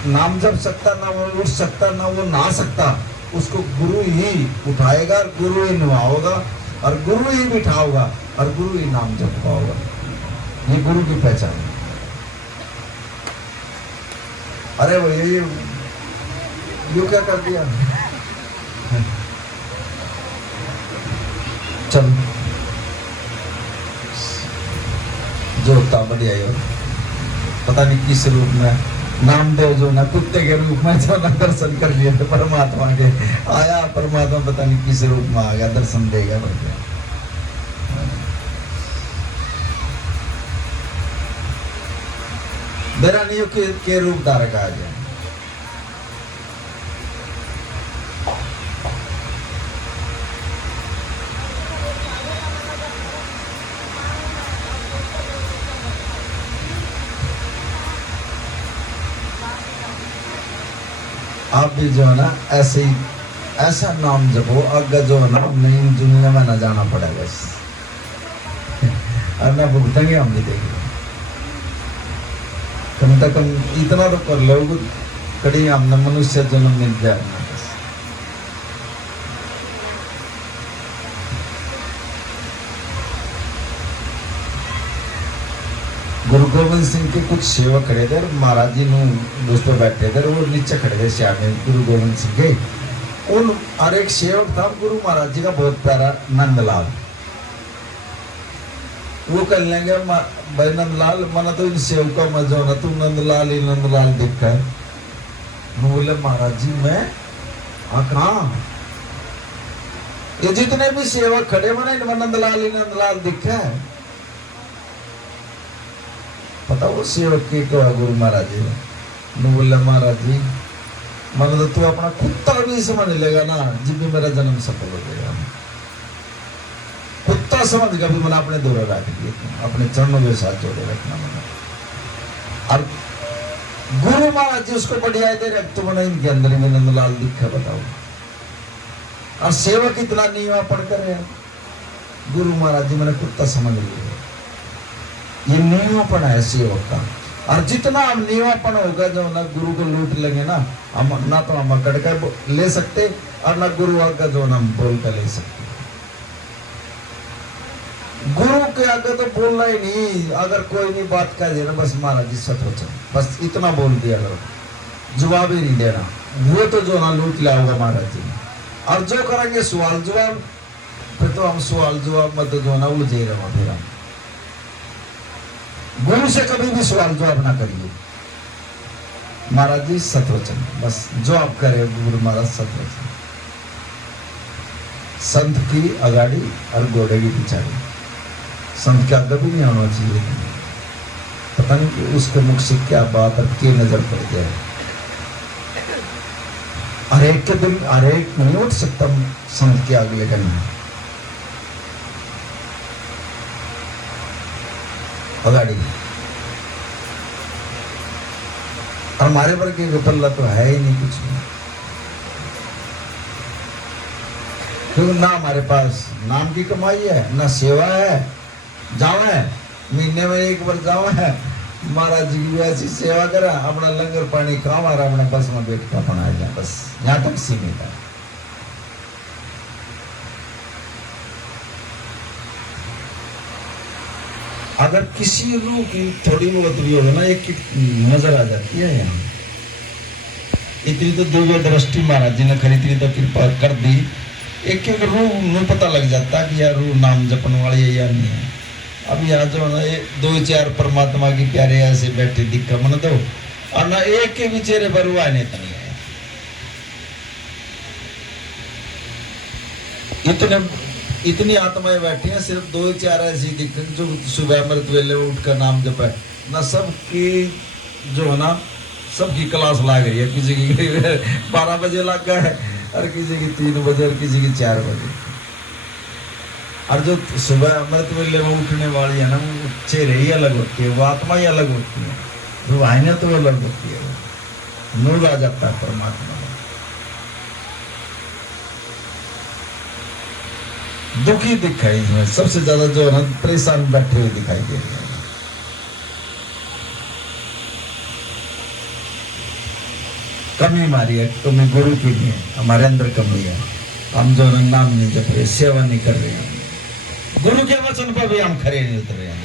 नाम जप सकता, ना वो उठ सकता, ना वो नहा सकता, उसको गुरु ही उठाएगा, गुरु ही नहाओगा, और गुरु ही बिठाओगा, और गुरु ही नाम जप पाओगा। ये गुरु की पहचान है। अरे वो ये क्या कर दिया? चल जो होता बढ़िया ही, पता नहीं किस रूप में नामदेव जो ना कुत्ते के रूप में जो ना दर्शन कर लिए थे परमात्मा के, आया परमात्मा पता नहीं किस रूप में आ गया, दर्शन देगा बढ़िया। बेरानियों के रूप धारक आ गया। आप भी जो है ना ऐसे ही ऐसा नाम जपो, आगे जो है ना नई दुनिया में ना जाना पड़ेगा, और ना भुगतेंगे हम भी देंगे। कम से कम इतना तो कर लो, कड़ी हमने मनुष्य जन्म मिल जाए। गुरु गोविंद सिंह के कुछ सेवक खड़े थे, महाराज जी दोस्तों बैठे थे, वो नीचे खड़े थे श्यामे गुरु गोविंद सिंह के। उन और एक सेवक था गुरु महाराज जी का बहुत प्यारा, नंदलाल। वो कह लेंगे भाई नंदलाल, मना तो इन सेवकों में जो ना तू नंदलाल ही नंदलाल दिखता है। बोले महाराज जी मैं कहाँ, ये जितने भी सेवक खड़े मना इनमें नंदलाल ही नंदलाल दिखा है। पता वो सेवक के क्या गुरु महाराज जी ने बोला, महाराज जी मन तो तू अपना कुत्ता भी समझ लेगा ना, जब भी मेरा जन्म सफल हो गया, कुत्ता समझ गया भी मैंने अपने दौरा रख दिए, अपने चरणों के साथ जोड़े रखना मैंने। और गुरु महाराज जी उसको बढ़िया दे रहे, तो मैंने इनके अंदर में नंदलाल दिखा, बताओ। और सेवक इतना नीवा पढ़ कर रहे, गुरु महाराज जी मैंने कुत्ता समझ लिया। ये नीवापन है सेवक का। और जितना हम नीवापन होगा जो ना गुरु को लूट लेंगे ना, हम ना तो हम अकड़ कर ले सकते और ना गुरु का जो ना हम बोल कर ले सकते। गुरु के आगे तो बोलना ही नहीं, अगर कोई नहीं बात कह देना बस महाराज जी सच बस इतना बोल दिया करो, जवाब ही नहीं देना, वो तो जो ना लूट लिया होगा महाराज जी। और जो करेंगे सवाल जवाब, फिर तो हम सवाल जवाब मत जो ना उलझे रहो। फिर हम गुरु से कभी भी सवाल जवाब ना करिए, महाराज जी सतवचन बस जवाब करे गुरु महाराज सतवचन। संत की अगाड़ी और घोड़े की पिछाड़ी, संत के आगे भी नहीं आना चाहिए। पता नहीं कि उसके मुख से क्या बात और क्या नजर पड़ गया है। हर एक के दिल हर एक नहीं उठ सकता संत के आगे, लेकिन अगाड़ी और हमारे पर की पल्ला तो है ही नहीं कुछ नहीं, क्योंकि ना हमारे पास नाम की कमाई है, ना सेवा है, जावा है महीने में एक बार जावा है, महाराज जी की ऐसी सेवा करा, अपना लंगर पानी खावा और अपने बस में बैठ कर अपना जा, बस यहाँ तक सीमित है। अगर किसी रूह की थोड़ी बहुत भी होगा ना, एक नजर आ जाती है यहाँ। इतनी तो दिव्य दृष्टि महाराज जी ने खरी, इतनी तो कृपा कर दी, एक एक रूह में पता लग जाता कि यार रूह नाम जपन वाली है या नहीं है। अब यहाँ जो ना ये 2-4 परमात्मा की प्यारे ऐसे बैठे दिक्कत मन दो, और ना एक के भी चेहरे पर हुआ नहीं तो नहीं है। इतनी आत्माएं बैठी हैं, सिर्फ 2-4 ऐसी दिक्कत जो सुबह अमृत वेले उठकर नाम जप है ना, सबकी जो है ना सबकी क्लास लाग रही है। किसी की 12 बजे लग गया है और किसी की 3 बजे और किसी की 4 बजे। और जो सुबह अमृत वेले में उठने वाली है ना, वो चेहरे ही अलग होती है, वो आत्मा ही अलग होती है, रूहानियत तो अलग होती है, नूर आ जाता है परमात्मा। दुखी दिखाई इसमें सबसे ज्यादा जो है ना परेशान बैठे हुए दिखाई दे रहे हैं। कमी हमारी है, कमी गुरु की नहीं है, हमारे अंदर कमी है। हम जो नाम नहीं जप रहे, सेवा नहीं कर रहे हैं, गुरु के वचन पर भी हम खरे नहीं उतर रहे हैं।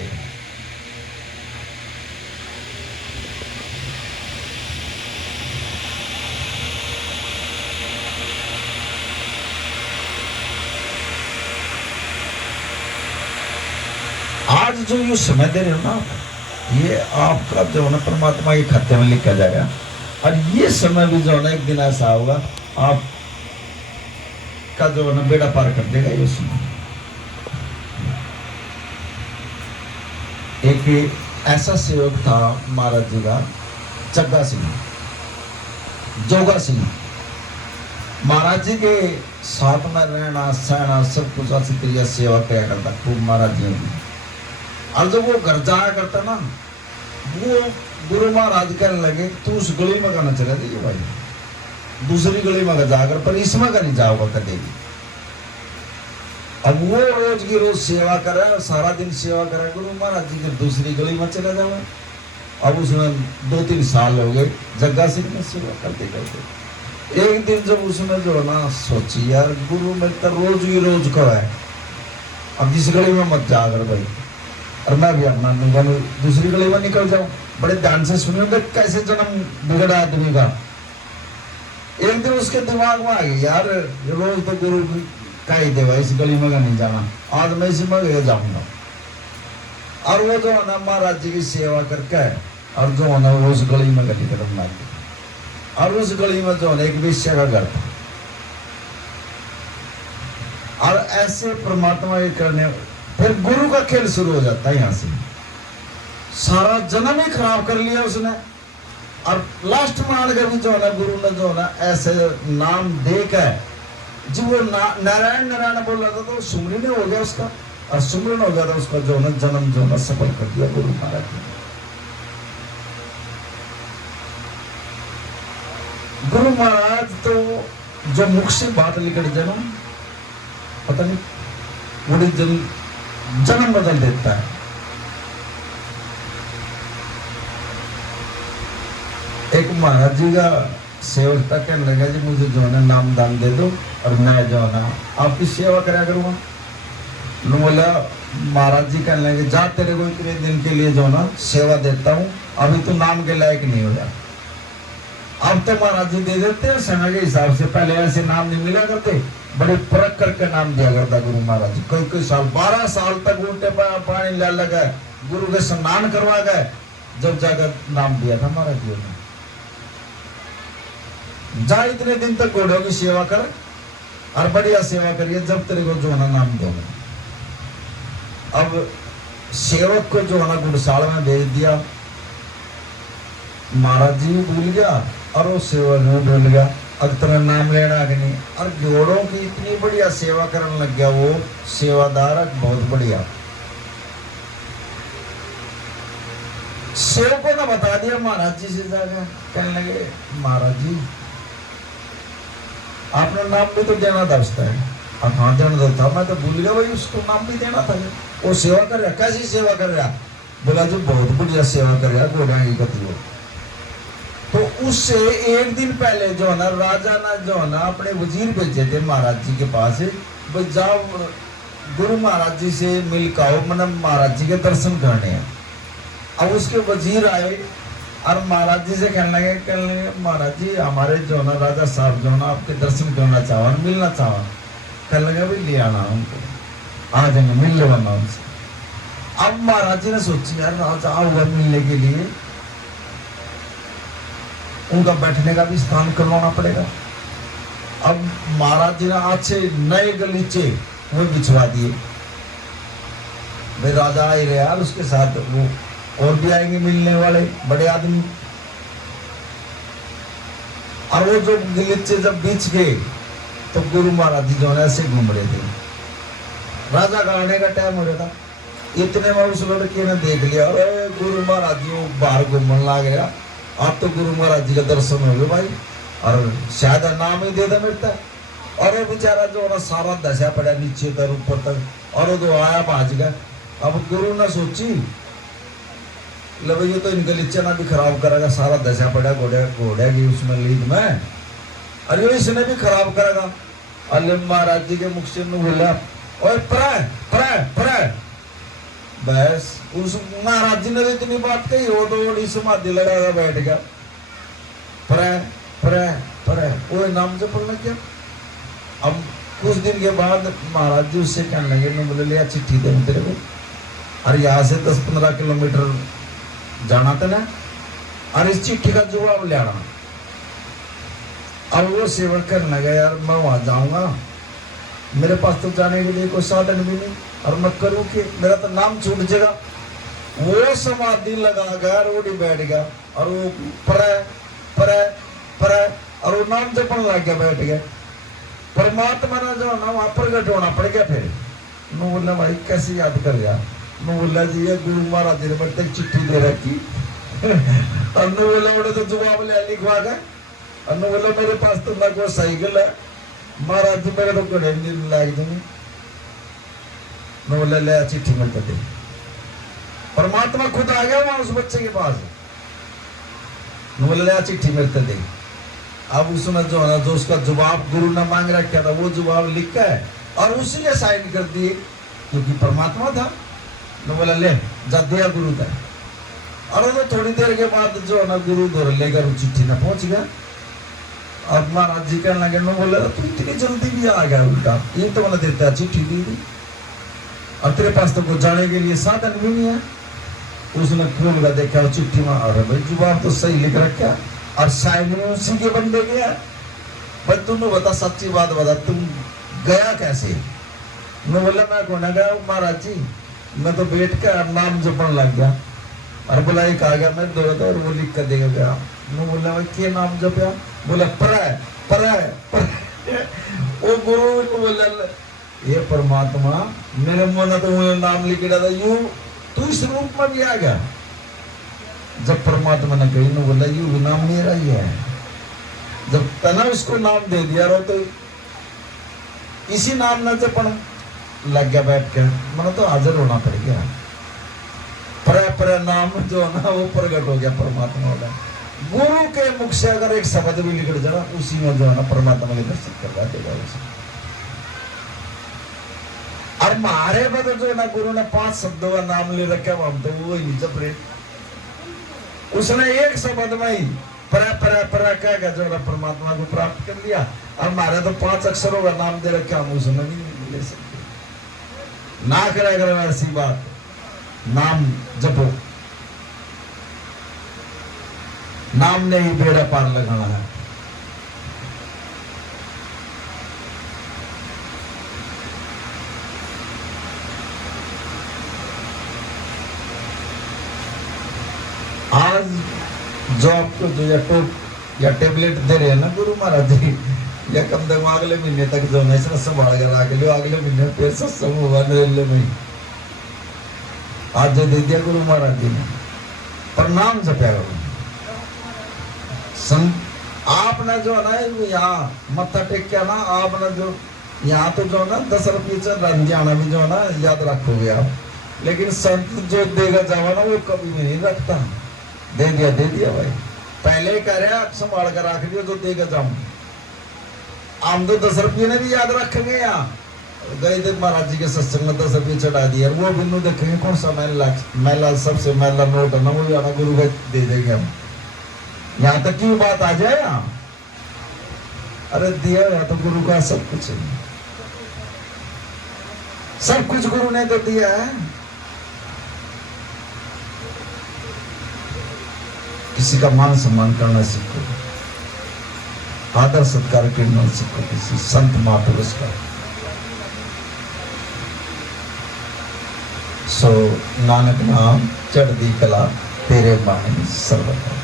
आज जो ये समय दे रहे हो ना, ये आपका जो है ना परमात्मा के खाते में लिखा जाएगा। और ये समय भी जो है ना एक दिन ऐसा होगा आप का जो है ना बेड़ा पार कर देगा ये समय। एक ऐसा सेवक था महाराज जी का, जग्गा सिंह, जोगा सिंह। महाराज जी के साथ में रहना सहना सब कुछ अच्छी तरीके सेवा किया करता खूब महाराज जी की। और जब वो घर जाया करता ना, वो गुरु महाराज कहने लगे तू उस गली में कहना चला जाइए भाई, दूसरी गली में जाकर, पर इसमें का नहीं जाओगा कभी भी। अब वो रोज की रोज सेवा करे, सारा दिन सेवा करे गुरु महाराज जी, जब दूसरी गली में चला जाओ। अब उसमें 2-3 साल हो गए जग्गा सिंह में सेवा करते करते। एक दिन जब उसने जो है ना सोची यार गुरु में तो रोज ही रोज का है, अब जिस गली में मत जाकर भाई, और मैं भी अपना दूसरी गली में निकल जाऊं। बड़े ध्यान से सुनिए कैसे जन्म बिगड़ा आदमी का। एक दिन उसके दिमाग में आ गया यार रोज तो गुरु का ही देवा, इस गली में का नहीं जाना, आज मैं इसी में जाऊंगा। और वो जो है ना महाराज जी की सेवा करके और जो है ना वो उस गली में गली कदम ला गया। और उस गली में जो है एक वेश्या का घर था। और ऐसे परमात्मा ये करने, फिर गुरु का खेल शुरू हो जाता है। यहाँ से सारा जन्म ही खराब कर लिया उसने। और लास्ट में आने का भी जो है ना गुरु ने जो है ना ऐसे नाम देकर, जब वो नारायण नारायण बोल रहा था तो सुमरन हो गया उसका, और सुमरन हो गया था उसका जो है ना जन्म जो है ना सफल कर दिया गुरु महाराज ने। गुरु महाराज तो जो मुख से बात निकल जाए ना, पता नहीं बड़ी जन्म बदल देता है। एक महाराज जी का सेवक तक कहने लगा जी मुझे जो है ना नाम दान दे दो और मैं जो है ना आपकी सेवा करा करूँगा। नु बोला महाराज जी कहने लगे जा तेरे को इतने दिन के लिए जो है ना सेवा देता हूँ, अभी तो नाम के लायक नहीं हो गया। अब तो महाराज जी दे देते हैं समय के हिसाब से, पहले ऐसे नाम नहीं मिला करते, बड़े परख करके नाम दिया करता गुरु महाराज जी। कोई कोई साल 12 साल तक उल्टे पानी ला लगा गुरु के स्नान करवा गए, जब जाकर नाम दिया था महाराज जी ने। जा इतने दिन तक घोड़ों की सेवा कर और बढ़िया सेवा करिए, जब तेरे को जो है ना नाम दूंगा। अब सेवक को जो है ना गुड़साल में भेज दिया, महाराज जी भूल गया और वो सेवक भी भूल गया, अक्तर नाम लेना आगे नहीं। और घोड़ों की इतनी बढ़िया सेवा करने लग गया वो सेवादार, बहुत बढ़िया। सेवकों ने बता दिया महाराज जी से जाकर, कहने लगे महाराज जी आपने नाम भी तो देना था उसका है। अब हाँ देना था, मैं तो भूल गया भाई, उसको नाम भी देना था। वो सेवा कर रहा, कैसी सेवा कर रहा? बोला जी बहुत बढ़िया सेवा कर रहा घोड़ा की गति हो। तो उससे एक दिन पहले जो है ना राजा ने जो है ना अपने वजीर भेजे थे महाराज जी के पास, भाई जाओ गुरु महाराज जी से मिल के आओ, मतलब महाराज जी के दर्शन करने हैं। अब उसके वजीर आए और महाराज जी से कहने लगे महाराज जी हमारे जो ना राजा साहब जो ना आपके दर्शन करना चाहो, मिलना चाहो। कहने लगे भाई ले आना उनको, आ जाएंगे मिल लेवाना उनसे। अब महाराज जी ने सोची यार राजा हुआ मिलने के लिए उनका बैठने का भी स्थान करवाना पड़ेगा। अब महाराज जी ने अच्छे नए गलीचे वो बिछवा दिए, भाई राजा आए रहे यार, उसके साथ वो और भी आएंगे मिलने वाले बड़े आदमी। और वो जो गलीचे जब बिछ गए तो गुरु महाराज जी जो है ऐसे घूम रहे थे, राजा का आने का टाइम हो रहा था। इतने में उस लड़के ने देख लिया, अरे गुरु महाराज जी बाहर घूमने लग गया, आप तो गुरु महाराज जी का दर्शन हो गए भाई, और शायद नाम ही दे दे मिलता। और वो बेचारा जो ना सारा दशा पड़ा नीचे तक ऊपर तक, और वो तो आया भाज गया। अब गुरु ने सोची लो ये तो इन गलीचे ना भी खराब करेगा, सारा दशा पड़ा घोड़े की उसमें लीद में, अरे इसने भी खराब करेगा। अल्ले महाराज जी के मुख से बोला ओए प्राय प्राय प्राय, बस उस महाराज जी ने तो इतनी बात कही, वो तो बड़ी समाधि लगाकर बैठ गया। प्राय प्राय प्राय वो नाम से पढ़ना क्या। अब कुछ दिन के बाद महाराज जी उससे कहने लगे, मैं बोले ले चिट्ठी दे तेरे को, अरे यहाँ से 10-15 किलोमीटर जाना था ना, और इस चिट्ठी का जवाब ले आना। अब वो सेवक करने लगा यार मैं वहां जाऊंगा, मेरे पास तो जाने के लिए कोई साधन भी नहीं, और मैं करूँ कि मेरा तो नाम छूट जाएगा। वो समाधि लगा गया, रोडी बैठ गया, और वो परे परे परे और वो नाम जपने लग गया, बैठ गया। परमात्मा ने जो ना वहां प्रकट होना पड़ गया। फिर मैं बोला भाई कैसे याद कर गया? मैं बोला जी ये गुरु महाराज जी ने बड़े चिट्ठी दे रखी, अन्नू बोला बड़े तो जवाब ले लिखवा गए। अन्नू बोला मेरे पास तो ना कोई साइकिल है, महाराज जी मेरे तो घोड़े नहीं लायक देंगे। मैं बोला ले चिट्ठी में कर दे। परमात्मा खुद आ गया वहां उस बच्चे के पास, मैं बोला ले चिट्ठी में कर दे। अब उसने जो है ना जो उसका जवाब गुरु ने मांग रखा था वो जवाब लिखा है और उसी ने साइन कर दिए, क्योंकि परमात्मा था। मैं बोला ले जा दिया गुरु का। और वो थोड़ी देर के बाद जो है ना गुरु दौड़ लेकर चिट्ठी में पहुंच गया। अब महाराज जी कहने लगे, मैं बोला तू इतनी जल्दी भी आ गया उल्टा, ये तो मैंने देता चिट्ठी दी थी और तेरे पास तो कुछ जाने के लिए साधन भी नहीं है। उसने खोल कर देखा वो चिट्ठी में, अरे भाई जवाब तो सही लिख रखा और साइन में उसी के बंदे गया। भाई तुम्हें बता सच्ची बात बता, तुम गया कैसे? मैं बोला मैं कोना गया महाराज जी, मैं तो बैठ कर नाम जपने लग गया। और बोला एक आ गया, मैं दौड़ा और वो लिख कर देगा गया। मैं बोला भाई क्या नाम जपया? बोला परय परय परय। वो गुरु को बोला ये परमात्मा मेरे मन तो वो नाम लिख रहा था, यू तू इस रूप में भी आ गया। जब परमात्मा ने कही ना बोला यू नाम मेरा ही है, जब तना उसको नाम दे दिया रो तो इसी नाम ने जपन लग गया बैठ कर, मैंने तो हाजिर होना पड़ गया। पर नाम जो है ना वो प्रकट हो गया परमात्मा वाला। गुरु के मुख से अगर एक शब्द भी निकल जाए उसी में जो है ना परमात्मा के दर्शन करवा देगा उसे। और हमारे बदल जो है ना गुरु ने 5 शब्दों का नाम ले रखा, हम तो वो ही नहीं जप रहे। उसने एक शब्द में ही परा परा परा कह जो है परमात्मा को प्राप्त कर लिया। और हमारे तो 5 अक्षरों का नाम दे रखा, हम उसमें नहीं ले सकते। ना करेगा ऐसी बात, नाम जपो, नाम ने ही बेड़ा पार लगाना है। आज जो आपको जो या टेबलेट दे रहे हैं ना गुरु महाराज जी, या कम से कम अगले महीने तक जो है इसने संभाल कर आगे लो, अगले महीने फिर सत्संग होगा नरेले में। आज जो दे दिया गुरु महाराज जी ने, प्रणाम जपया करो। आपने जो है ना यहाँ मत्था टेक के ना, आपने जो यहाँ तो जो है ना 10 रुपये चल रंजियाना भी जो है ना याद रखोगे आप, लेकिन संत जो देगा जावा ना वो कभी भी नहीं रखता। दे दिया भाई, पहले कह रहे आप संभाल कर रख दियो, जो देगा जाऊं। हम तो 10 रुपये ने भी याद रखेंगे। यहाँ गए थे महाराज जी के सत्संग में 10 रुपये चढ़ा दिया, वो बिन्नू देखेंगे कौन सा मैला सबसे मैला नोट है ना, वो जाना गुरु का दे देंगे हम। यहाँ तक की बात आ जाए यहाँ, अरे दिया या तो गुरु का सब कुछ है, सब कुछ गुरु ने तो दिया है। किसी का मान सम्मान करना सीखो, आदर सत्कार करना सीखो, किसी संत महापुरुष का। सो नानक नाम चढ़दी कला तेरे बाणी सर्वदा।